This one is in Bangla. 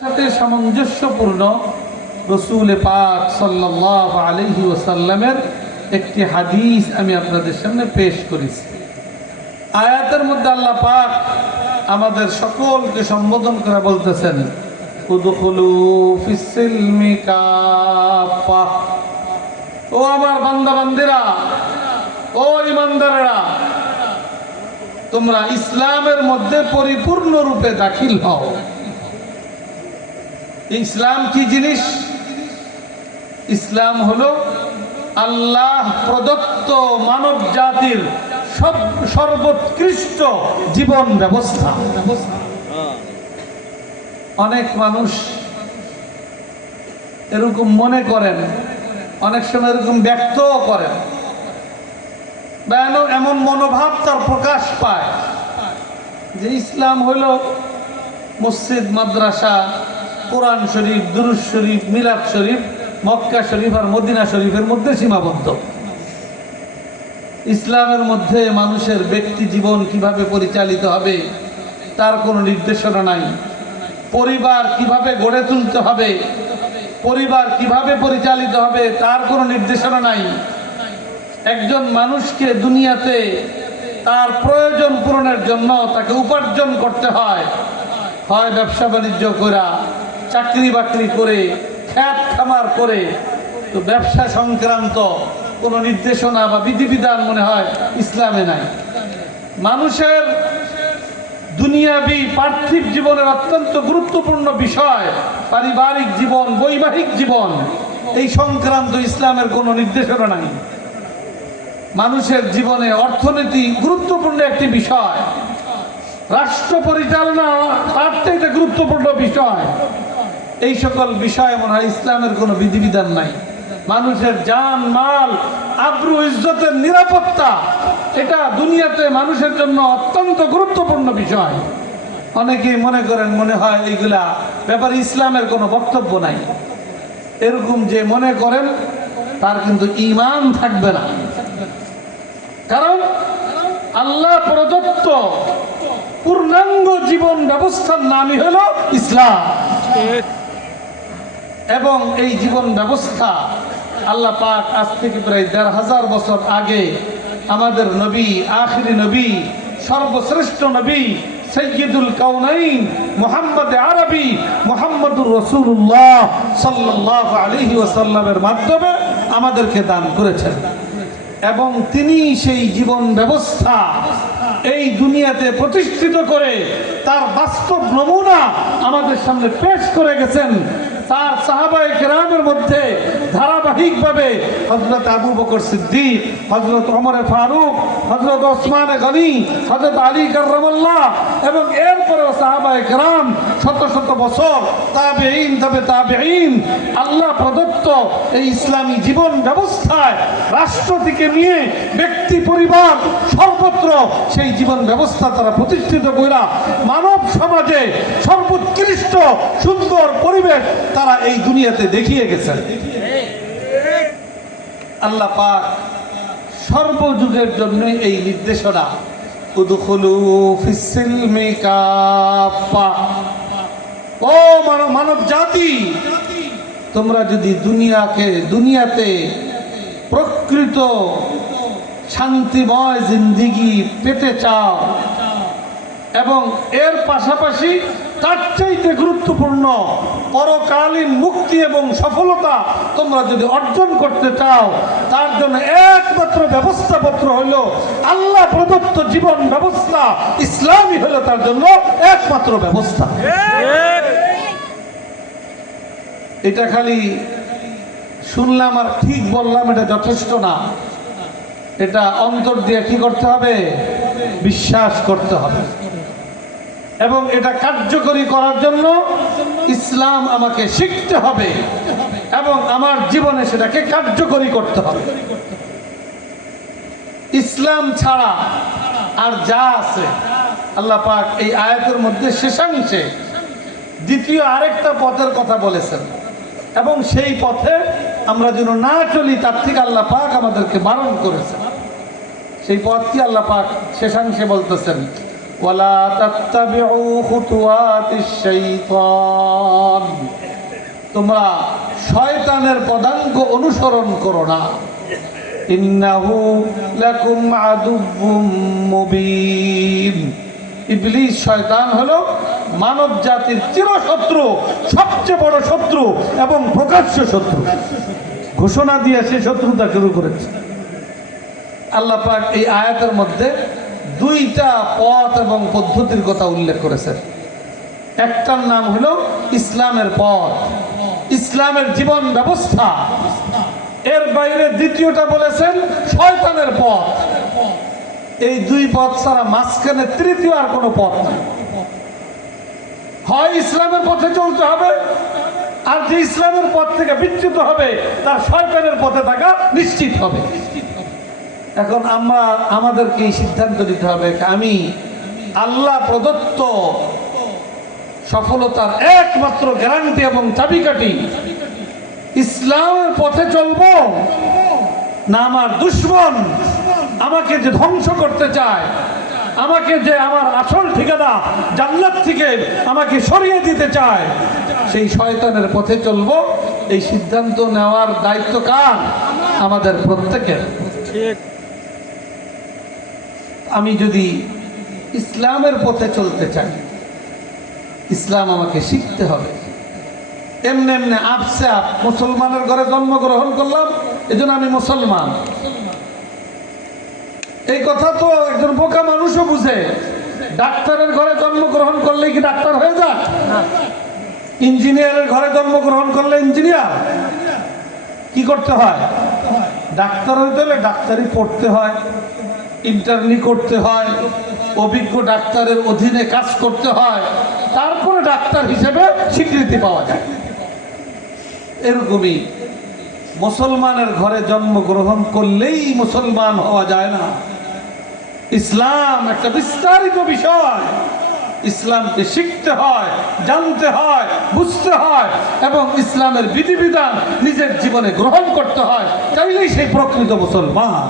সাথে সামঞ্জস্যপূর্ণ রসুল পাক সাল্লাল্লাহু আলাইহি ওয়াসাল্লামের একটি হাদিস আমি আপনাদের সামনে পেশ করেছি। আয়াতের মধ্যে আল্লাহ পাক আমাদের সকলকে সম্বোধন করে বলতেছেন, উদখুলু ফিস সিলমি কাফা। ও আমার বান্দা বান্দিরা, ও ঈমানদারেরা, তোমরা ইসলামের মধ্যে পরিপূর্ণ রূপে দাখিল হও। ইসলাম কি জিনিস? ইসলাম হলো আল্লাহ প্রদত্ত মানব জাতির সর্বোৎকৃষ্ট জীবন ব্যবস্থা। অনেক মানুষ এরকম মনে করেন, অনেক সময় এরকম ব্যক্তও করেন, বা এমন মনোভাব তার প্রকাশ পায় যে ইসলাম হলো মসজিদ, মাদ্রাসা, কোরআন শরীফ, দুরূদ শরীফ, মিলাদ শরীফ, মক্কা শরীফ আর মদিনা শরীফের মধ্যে সীমাবদ্ধ। ইসলামের মধ্যে মানুষের ব্যক্তি জীবন কিভাবে পরিচালিত হবে তার কোনো নির্দেশনা নাই। পরিবার কিভাবে গড়ে তুলতে হবে, পরিবার কিভাবে পরিচালিত হবে তার কোনো নির্দেশনা নাই। একজন মানুষকে দুনিয়াতে তার প্রয়োজন পূরণের জন্য তাকে উপার্জন করতে হয়, হয় ব্যবসা বাণিজ্য করে, চাকরি বাকরি করে, খ্যাত খামার করে। তো ব্যবসা সংক্রান্ত কোনো নির্দেশনা বা বিধিবিধান মনে হয় ইসলামে নাই। মানুষের দুনিয়াবি পার্থিব জীবনের অত্যন্ত গুরুত্বপূর্ণ বিষয় পারিবারিক জীবন, বৈবাহিক জীবন, এই সংক্রান্ত ইসলামের কোনো নির্দেশনা নাই। মানুষের জীবনে অর্থনীতি গুরুত্বপূর্ণ একটি বিষয়, রাষ্ট্র পরিচালনা তার থেকে গুরুত্বপূর্ণ বিষয়। এই সকল বিষয়ে মনে হয় ইসলামের কোনো বিধিবিধান নাই। মানুষের জান মাল, আব্রু, ইজ্জতের নিরাপত্তা, এটা দুনিয়াতে মানুষের জন্য অত্যন্ত গুরুত্বপূর্ণ বিষয়। অনেকেই মনে করেন, মনে হয় এইগুলা ব্যাপারে ইসলামের কোনো বক্তব্য নাই। এরকম যে মনে করেন তার কিন্তু ঈমান থাকবে না। কারণ আল্লাহ প্রদত্ত পূর্ণাঙ্গ জীবন ব্যবস্থার নামই হলো ইসলাম। এবং এই জীবন ব্যবস্থা আল্লাহ পাক আজ থেকে প্রায় ১৫০০ বছর আগে আমাদের নবী, আখিরি নবী, সর্বশ্রেষ্ঠ নবী সৈয়দুল কাউনাইন মুহাম্মদ আরবি মুহাম্মদুর রাসূলুল্লাহ সাল্লাল্লাহু আলাইহি ওয়াসাল্লামের মাধ্যমে আমাদেরকে দান করেছেন। এবং তিনি সেই জীবন ব্যবস্থা এই দুনিয়াতে প্রতিষ্ঠিত করে তার বাস্তব নমুনা আমাদের সামনে পেশ করে গেছেন। তার সাহাবায়ে কেরামের মধ্যে ধারাবাহিকভাবে হযরত আবু বকর সিদ্দিক, হযরত ওমর ফারুক, হযরত ওসমান গনি, হযরত আলী কাররামাল্লাহ, এবং এরপরেও সাহাবায়ে কেরাম শত শত বছর তাবেঈন, তবে তাবেঈন আল্লাহ প্রদত্ত এই ইসলামী জীবন ব্যবস্থায় রাষ্ট্র থেকে নিয়ে ব্যক্তি, পরিবার, সর্বত্র সেই জীবন ব্যবস্থা তারা প্রতিষ্ঠিত কইরা মানব সমাজে সর্বোৎকৃষ্ট সুন্দর পরিবেশ তারা এই দুনিয়াতে দেখিয়ে গেছেন। আল্লাহ পাক সর্বযুগের জন্য এই নির্দেশনা, উদখুলু ফিস সিলমি কাফা। ও মানব জাতি, তোমরা যদি দুনিয়াতে প্রকৃত শান্তিময় জিন্দেগি পেতে চাও এবং এর পাশাপাশি তার চাইতে গুরুত্বপূর্ণ পরকালীন মুক্তি এবং সফলতা তোমরা যদি অর্জন করতে চাও, তার জন্য একমাত্র ব্যবস্থাপত্র হলো আল্লাহ প্রদত্ত জীবন ব্যবস্থা। ইসলামই হলো তার জন্য একমাত্র ব্যবস্থা। এটা খালি শুনলাম আর ঠিক বললাম এটা যথেষ্ট না। এটা অন্তর দিয়ে কি করতে হবে? বিশ্বাস করতে হবে। এবং এটা কার্যকরী করার জন্য ইসলাম আমাকে শিখতে হবে এবং আমার জীবনে সেটাকে কার্যকরী করতে হবে। ইসলাম ছাড়া আর যা আছে, আল্লাহ পাক এই আয়াতের মধ্যে শেষাংশে দ্বিতীয় আরেকটা পথের কথা বলেছেন, এবং সেই পথে আমরা যেন না চলি তার থেকে আল্লাহ পাক আমাদেরকে বারণ করেছেন। সেই পথটি আল্লাহ পাক শেষাংশে বলতেছেন, ওয়ালা তাত্তাবিউ খুতুওয়াতিশ শাইতান। তোমরা শয়তানের পদাঙ্ক অনুসরণ করো না। ইন্নাহু লাকুম আদুউম মুবিন। ইবলিস শয়তান হলো মানব জাতির চিরশত্রু, সবচেয়ে বড় শত্রু এবং প্রকাশ্য শত্রু। ঘোষণা দিয়ে সে শত্রুতা শুরু করেছে। আল্লাহ পাক এই আয়াতের মধ্যে দুইটা পথ এবং পদ্ধতির কথা উল্লেখ করেছেন। একটার নাম হলো ইসলামের পথ, ইসলামের জীবন ব্যবস্থা। এর বাইরে দ্বিতীয়টা বলেছেন শয়তানের পথ। এই দুই পথ ছাড়া মাঝখানে তৃতীয় আর কোনো পথ নাই। হয় ইসলামের পথে চলতে হবে, আর যে ইসলামের পথ থেকে বিচ্যুত হবে তার শয়তানের পথে থাকা নিশ্চিত হবে। এখন আমাদেরকে এই সিদ্ধান্ত নিতে হবে, আমি আল্লাহ প্রদত্ত সফলতার একমাত্র গ্যারান্টি এবং চাবিকাঠি ইসলামের পথে চলবো, না আমার দুশমন আমাকে যে ধ্বংস করতে চায়, আমাকে যে আমার আসল ঠিকানা জান্নাত থেকে আমাকে সরিয়ে দিতে চায়, সেই শয়তানের পথে চলবো। এই সিদ্ধান্ত নেওয়ার দায়িত্ব কার? আমাদের প্রত্যেকের। আমি যদি ইসলামের পথে চলতে চাই, ইসলাম আমাকে শিখতে হবে। এমনি এমনি আপসে মুসলমানের ঘরে জন্মগ্রহণ করলাম, এজন্য আমি মুসলমান, এই কথা তো একজন বোকা মানুষও বুঝে। ডাক্তারের ঘরে জন্মগ্রহণ করলে কি ডাক্তার হয়ে যায়? ইঞ্জিনিয়ারের ঘরে জন্মগ্রহণ করলে ইঞ্জিনিয়ার। কি করতে হয়? ডাক্তার হইতে হলে ডাক্তারি পড়তে হয়, ইন্টার্নি করতে হয়, অভিজ্ঞ ডাক্তারের অধীনে কাজ করতে হয়, তারপরে ডাক্তার হিসেবে স্বীকৃতি পাওয়া যায়। এরকমই মুসলমানের ঘরে জন্মগ্রহণ করলেই মুসলমান হওয়া যায় না। ইসলাম একটা বিস্তারিত বিষয়। ইসলামকে শিখতে হয়, জানতে হয়, বুঝতে হয় এবং ইসলামের বিধিবিধান নিজের জীবনে গ্রহণ করতে হয়, তাইলেই সেই প্রকৃত মুসলমান।